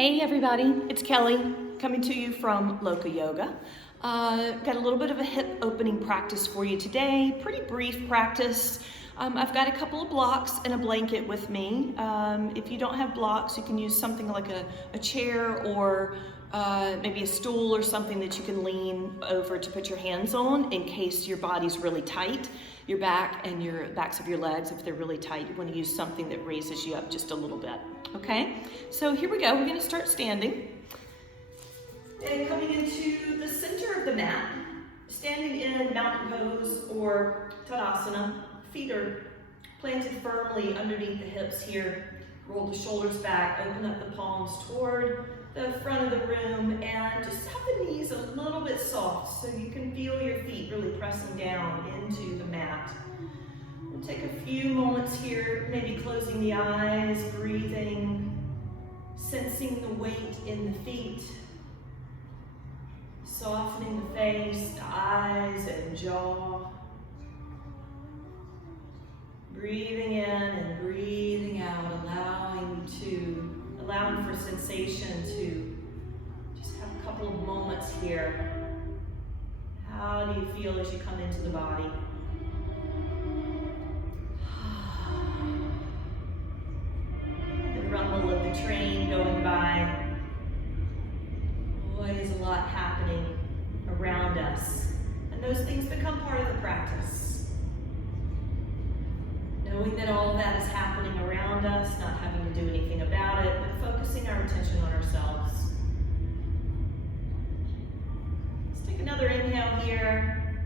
Hey everybody, it's Kelly coming to you from Loka Yoga. Got a little bit of a hip opening practice for you today, pretty brief practice. I've got a couple of blocks and a blanket with me. If you don't have blocks, you can use something like a chair or maybe a stool or something that you can lean over to put your hands on in case your body's really tight. Your back and your backs of your legs, if they're really tight, you want to use something that raises you up just a little bit. Okay, so here we go. We're going to start standing and coming into the center of the mat, standing in mountain pose or Tadasana. Feet are planted firmly underneath the hips here. Roll the shoulders back, open up the palms toward the front of the room, and just have the knees a little bit soft so you can feel your feet really pressing down into the mat. We'll take a few moments here, maybe closing the eyes, breathing, sensing the weight in the feet, softening the face, the eyes and jaw. Breathing in and breathing out, allowing for sensation to just have a couple of moments here. How do you feel as you come into the body? The rumble of the train going by. Boy, there's a lot happening around us. And those things become part of the practice. Knowing that all of that is happening around us, not having to do anything about it, but focusing our attention on ourselves. Let's take another inhale here.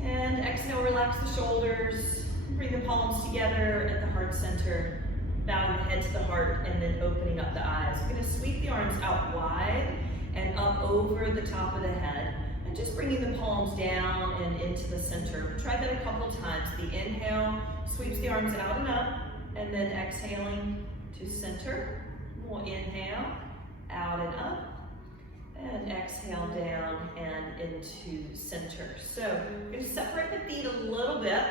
And exhale, relax the shoulders. Bring the palms together at the heart center. Bowing the head to the heart and then opening up the eyes. We're going to sweep the arms out wide and up over the top of the head. Just bringing the palms down and into the center. Try that a couple times. The inhale sweeps the arms out and up, and then exhaling to center. We'll inhale, out and up, and exhale down and into center. So we're going to separate the feet a little bit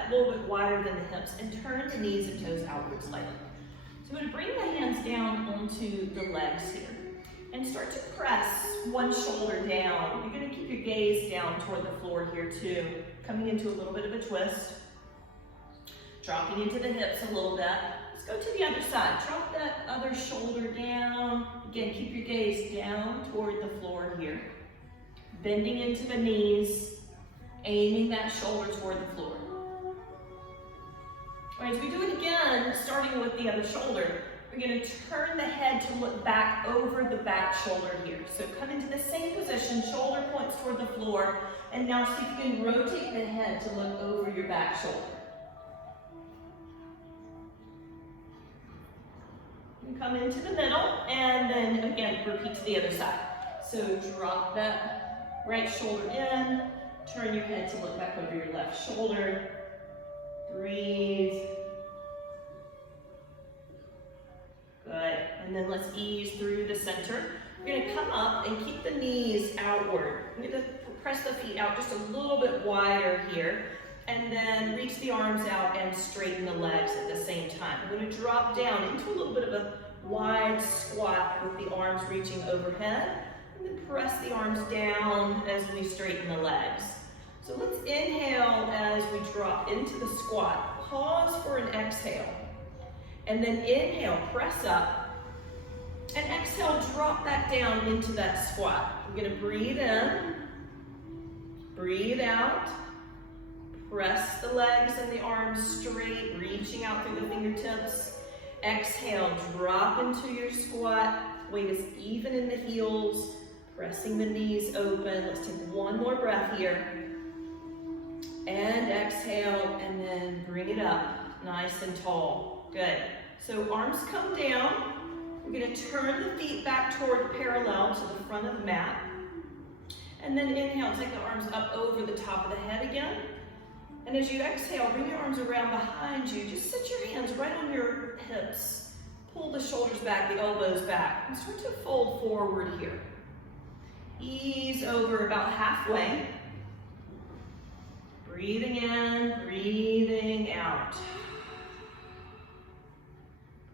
wider than the hips, and turn the knees and toes outwards slightly. So I'm going to bring the hands down onto the legs here. And start to press one shoulder down. You're going to keep your gaze down toward the floor here too. Coming into a little bit of a twist. Dropping into the hips a little bit. Let's go to the other side. Drop that other shoulder down. Again, keep your gaze down toward the floor here. Bending into the knees. Aiming that shoulder toward the floor. All right, as we do it again, starting with the other shoulder, we're going to turn the head to look back over the back shoulder here. So come into the same position, shoulder points toward the floor, and now see if you can rotate the head to look over your back shoulder. And come into the middle, and then again, repeat to the other side. So drop that right shoulder in, turn your head to look back over your left shoulder. Breathe. Good, and then let's ease through the center. We're going to come up and keep the knees outward. We're going to press the feet out just a little bit wider here, and then reach the arms out and straighten the legs at the same time. We're going to drop down into a little bit of a wide squat with the arms reaching overhead, and then press the arms down as we straighten the legs. So let's inhale as we drop into the squat. Pause for an exhale. And then inhale, press up, and exhale, drop back down into that squat. We're going to breathe in, breathe out, press the legs and the arms straight, reaching out through the fingertips. Exhale, drop into your squat, weight is even in the heels, pressing the knees open. Let's take one more breath here. And exhale, and then bring it up, nice and tall. Good. So arms come down. We're going to turn the feet back toward parallel to the front of the mat. And then inhale, take the arms up over the top of the head again. And as you exhale, bring your arms around behind you. Just sit your hands right on your hips. Pull the shoulders back, the elbows back. And start to fold forward here. Ease over about halfway. Breathing in, breathing out.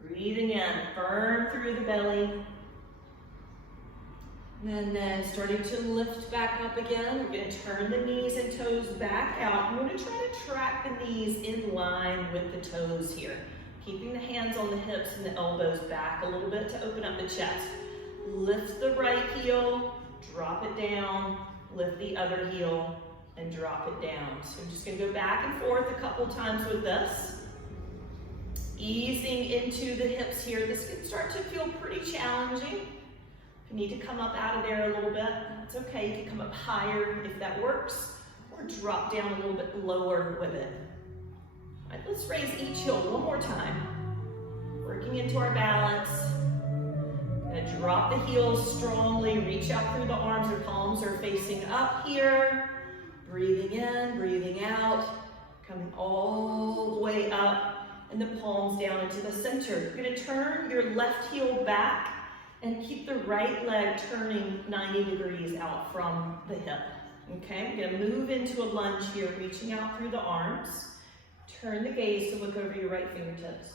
Breathing in, firm through the belly. And then starting to lift back up again. We're gonna turn the knees and toes back out. We're gonna try to track the knees in line with the toes here. Keeping the hands on the hips and the elbows back a little bit to open up the chest. Lift the right heel, drop it down, lift the other heel, and drop it down. So I'm just gonna go back and forth a couple times with this. Easing into the hips here. This can start to feel pretty challenging. If you need to come up out of there a little bit, that's okay. You can come up higher if that works, or drop down a little bit lower with it. All right, let's raise each heel one more time. Working into our balance. Gonna drop the heels strongly, reach out through the arms, or palms are facing up here. Breathing in, breathing out, coming all the way up, and the palms down into the center. You're gonna turn your left heel back and keep the right leg turning 90 degrees out from the hip. Okay, we're gonna move into a lunge here, reaching out through the arms. Turn the gaze to look over your right fingertips.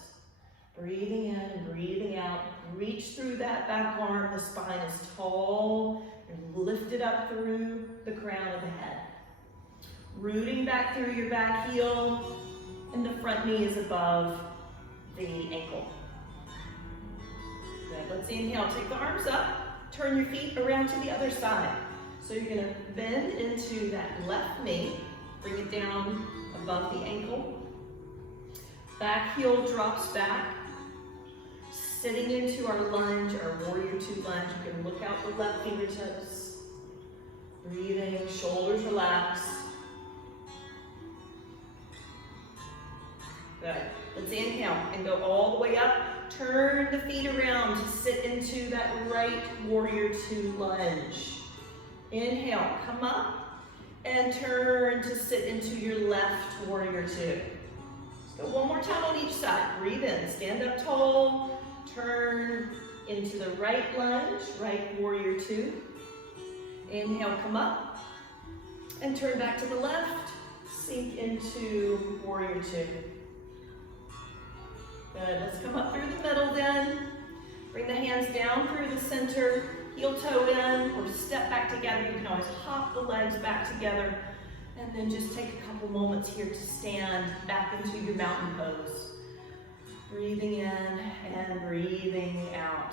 Breathing in and breathing out. Reach through that back arm. The spine is tall and lifted up through the crown of the head. Rooting back through your back heel, and the front knee is above the ankle. Good, let's inhale, take the arms up, turn your feet around to the other side. So you're gonna bend into that left knee, bring it down above the ankle. Back heel drops back. Sitting into our lunge, our warrior two lunge, you can look out the left fingertips. Breathing, shoulders relaxed. Good. Let's inhale and go all the way up. Turn the feet around to sit into that right warrior two lunge. Inhale, come up and turn to sit into your left warrior two. Let's go one more time on each side. Breathe in, stand up tall, turn into the right lunge, right warrior two. Inhale, come up and turn back to the left, sink into warrior two. Good, let's come up through the middle then. Bring the hands down through the center, heel toe in, or step back together. You can always hop the legs back together. And then just take a couple moments here to stand back into your mountain pose. Breathing in and breathing out.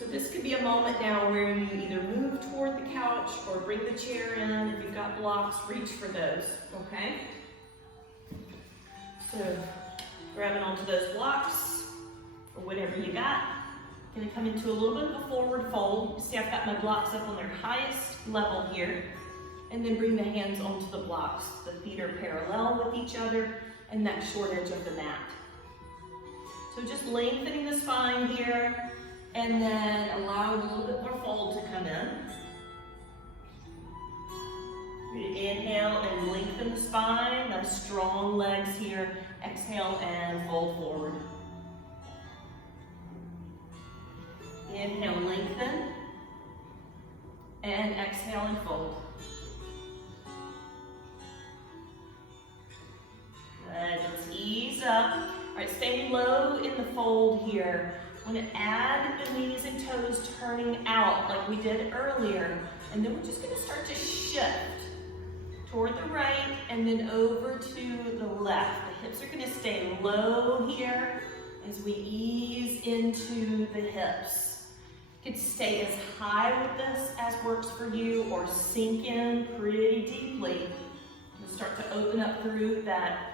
So this could be a moment now where you either move toward the couch or bring the chair in. If you've got blocks, reach for those, okay? So grabbing onto those blocks or whatever you got. Gonna come into a little bit of a forward fold. You see I've got my blocks up on their highest level here. And then bring the hands onto the blocks. The feet are parallel with each other and that short edge of the mat. So just lengthening the spine here and then allowing a little bit more fold to come in. Inhale and lengthen the spine, nice strong legs here. Exhale and fold forward. Inhale, lengthen. And exhale and fold. Good, let's ease up. All right, stay low in the fold here. I'm gonna add the knees and toes turning out like we did earlier. And then we're just gonna start to shift toward the right and then over to the left. The hips are gonna stay low here as we ease into the hips. You can stay as high with this as works for you or sink in pretty deeply. We'll start to open up through that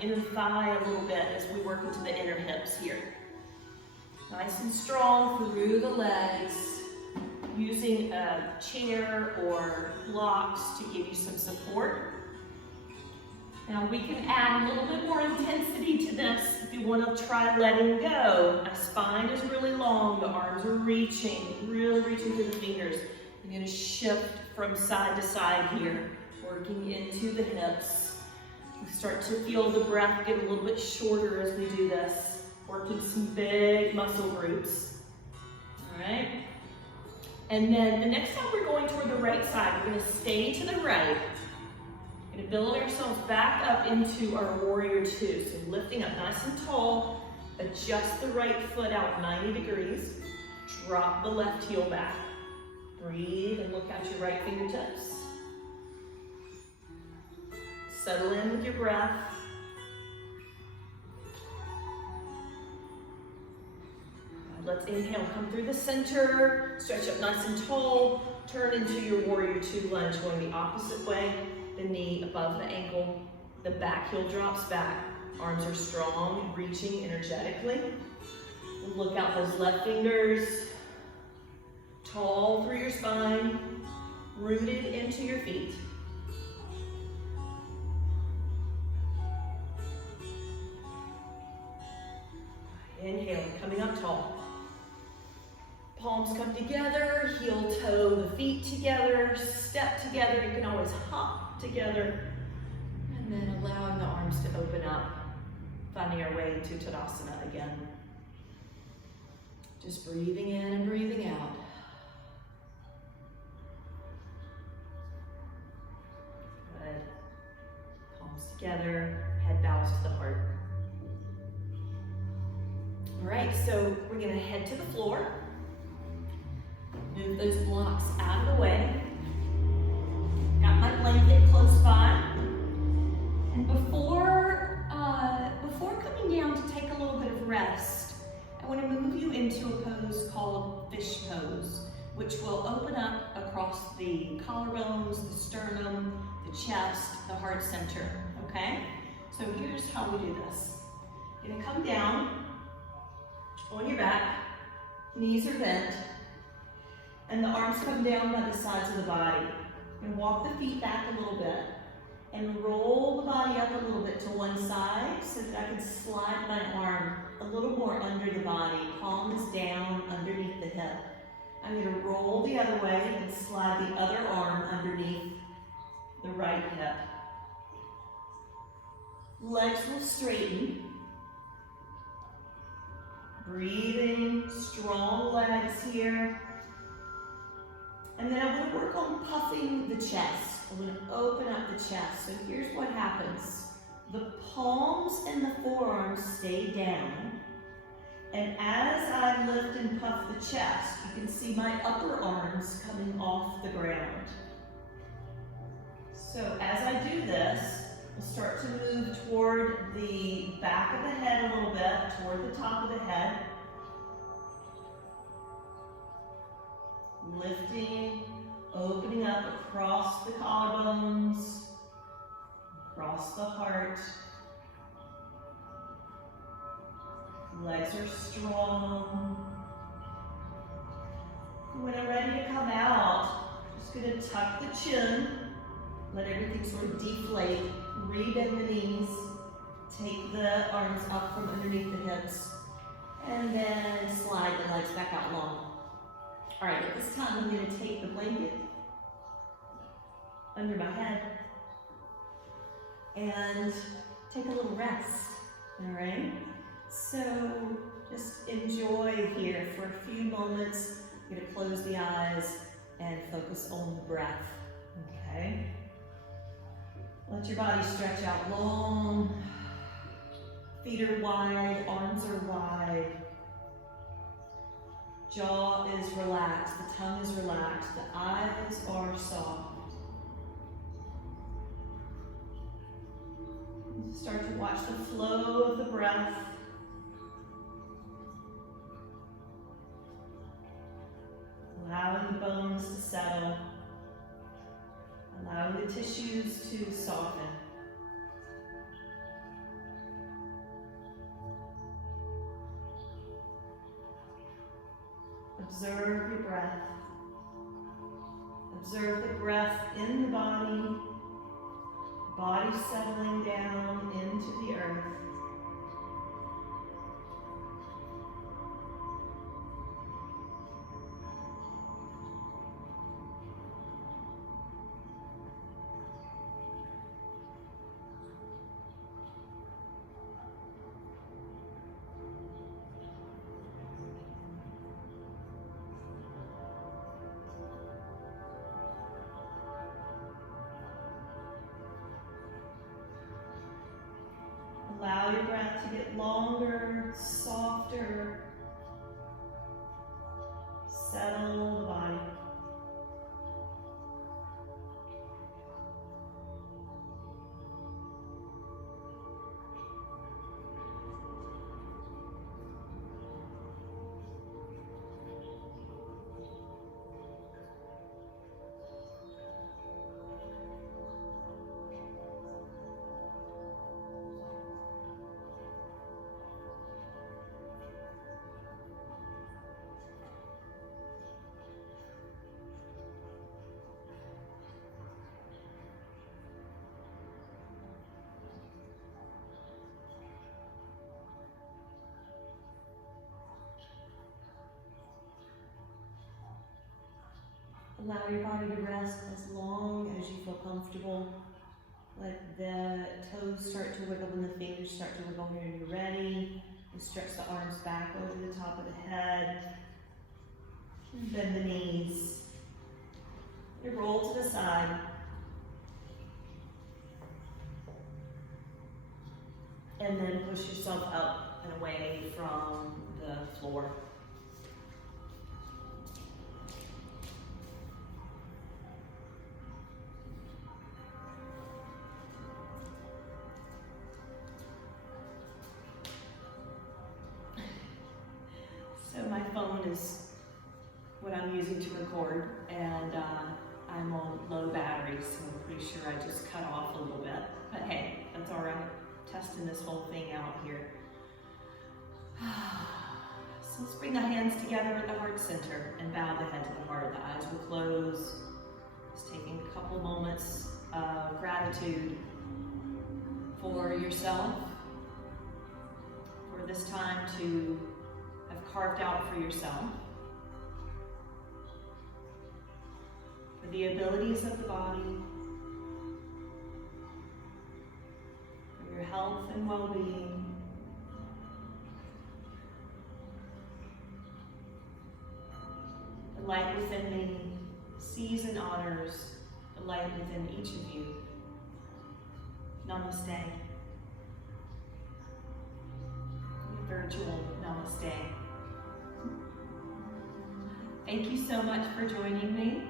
inner thigh a little bit as we work into the inner hips here. Nice and strong through the legs, using a chair or blocks to give you some support. Now we can add a little bit more intensity to this if you want to try letting go. My spine is really long, the arms are reaching, really reaching through the fingers. I'm going to shift from side to side here, working into the hips. We start to feel the breath get a little bit shorter as we do this, working some big muscle groups. All right. And then the next time we're going toward the right side, we're going to stay to the right. We're going to build ourselves back up into our warrior two. So lifting up nice and tall, Adjust the right foot out 90 degrees. Drop the left heel back. Breathe and look out your right fingertips. Settle in with your breath. Let's inhale, come through the center, stretch up nice and tall, turn into your warrior two lunge, going the opposite way, the knee above the ankle, the back heel drops back, arms are strong, reaching energetically. Look out those left fingers, tall through your spine, rooted into your feet. Inhale, coming up tall. Palms come together, heel toe the feet together, step together. You can always hop together. And then allowing the arms to open up, finding our way to Tadasana again. Just breathing in and breathing out. Good. Palms together, head bows to the heart. All right, so we're gonna head to the floor. Move those blocks out of the way. Got my blanket close by. And before coming down to take a little bit of rest, I want to move you into a pose called fish pose, which will open up across the collarbones, the sternum, the chest, the heart center, okay? So here's how we do this. You're gonna come down on your back, knees are bent, and the arms come down by the sides of the body. And walk the feet back a little bit and roll the body up a little bit to one side so that I can slide my arm a little more under the body. Palm is down underneath the hip. I'm going to roll the other way and slide the other arm underneath the right hip. Legs will straighten. Breathing, strong legs here. And then I want to work on puffing the chest. I'm going to open up the chest. So here's what happens. The palms and the forearms stay down. And as I lift and puff the chest, you can see my upper arms coming off the ground. So as I do this, we'll start to move toward the back of the head a little bit, toward the top of the head. Lifting, opening up across the collarbones, across the heart. Legs are strong. When I'm ready to come out, just gonna tuck the chin, let everything sort of deflate, rebend the knees, take the arms up from underneath the hips, and then slide the legs back out long. All right, at this time, I'm going to take the blanket under my head and take a little rest, all right? So just enjoy here for a few moments. I'm going to close the eyes and focus on the breath, okay? Let your body stretch out long. Feet are wide, arms are wide. Jaw is relaxed, the tongue is relaxed, the eyes are soft. Start to watch the flow of the breath. Allowing the bones to settle. Allowing the tissues to soften. Observe your breath. Observe the breath in the body settling down into the earth. Allow your breath to get longer, softer. Allow your body to rest as long as you feel comfortable. Let the toes start to wiggle and the fingers start to wiggle when you're ready. And stretch the arms back over the top of the head. Bend the knees. You roll to the side. And then push yourself up and away from the floor. So my phone is what I'm using to record, and I'm on low battery, so I'm pretty sure I just cut off a little bit. But hey, that's all right. Testing this whole thing out here. So let's bring the hands together at the heart center and bow the head to the heart. The eyes will close. Just taking a couple moments of gratitude for yourself, for this time to have carved out for yourself, for the abilities of the body, for your health and well-being. The light within me sees and honors the light within each of you. Namaste. Virtual namaste. Thank you so much for joining me,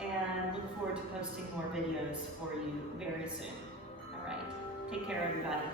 and look forward to posting more videos for you very soon. All right, take care everybody.